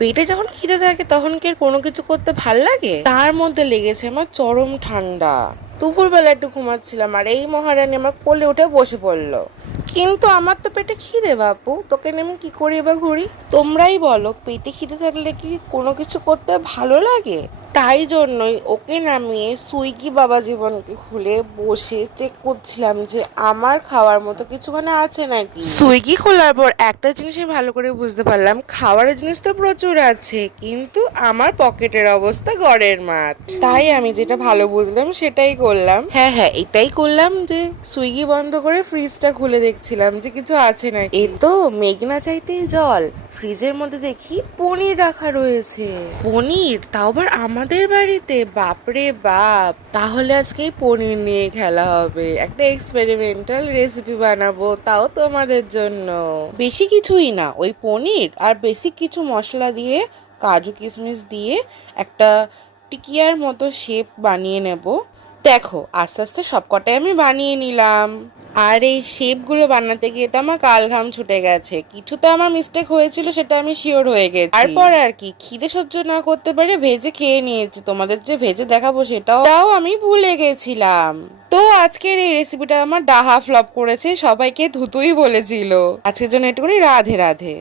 পেটে যখন খিদে থাকে তখন কি আর কোনো কিছু করতে ভাল লাগে? তার মধ্যে লেগেছে আমার চরম ঠান্ডা। দুপুরবেলা একটু ঘুমাচ্ছিলাম আর এই মহারানী আমার কোলে উঠে বসে পড়লো। কিন্তু আমার তো পেটে খিদে বাপু, তোকে নিয়ে আমি কি করি এবার ঘুরি? তোমরাই বলো, পেটে খিদে থাকলে কি কোনো কিছু করতে ভালো লাগে? তাই জন্যই ওকে নামিয়ে সুইগি বাবা জীবনকে খুলে বসে চেক করছিলাম যে আমার খাওয়ার মতো কিছুখানে আছে নাকি। সুইগি খোলার পর একটা জিনিস আমি ভালো করে বুঝতে পারলাম, খাওয়ার জিনিস তো প্রচুর আছে, কিন্তু আমার পকেটের অবস্থা ঘরের মাঠ। তাই আমি যেটা ভালো বুঝলাম সেটাই করলাম। হ্যাঁ হ্যাঁ, এটাই করলাম যে সুইগি বন্ধ করে ফ্রিজটা খুলে দেখছিলাম যে কিছু আছে নাকি। এ তো মেঘ না চাইতেই জল, ফ্রিজের মধ্যে দেখি পনির রাখা রয়েছে। পনির, তাও আবার আমাদের বাড়িতে! বাপরে বাপ, তাহলে আজকে এই পনির নিয়ে খেলা হবে, একটা এক্সপেরিমেন্টাল রেসিপি বানাবো, তাও তোমাদের জন্য। বেশি কিছুই না, ওই পনির আর বেসিক কিছু মশলা দিয়ে, কাজু কিশমিশ দিয়ে একটা টিকিয়ার মতো শেপ বানিয়ে নেব। দেখো আস্তে আস্তে সবকটাই আমি বানিয়ে নিলাম। আর এই শেপগুলো বানাতে গিয়ে তো আমার কাল ঘাম ছুটে গেছে, কিছুতে আমার মিস্টেক হয়েছিল সেটা আমি শিওর হয়ে গেছি। তারপর আর কি, খিদে সহ্য না করতে পারে ভেজে খেয়ে নিয়েছি, তোমাদের যে ভেজে দেখাবো সেটাও আমি ভুলে গেছিলাম। তো আজকের এই রেসিপিটা আমার ডাহা ফ্লপ করেছে, সবাইকে ধুতুই বলেছিল। আজকের জন্য একটুখানি রাধে রাধে।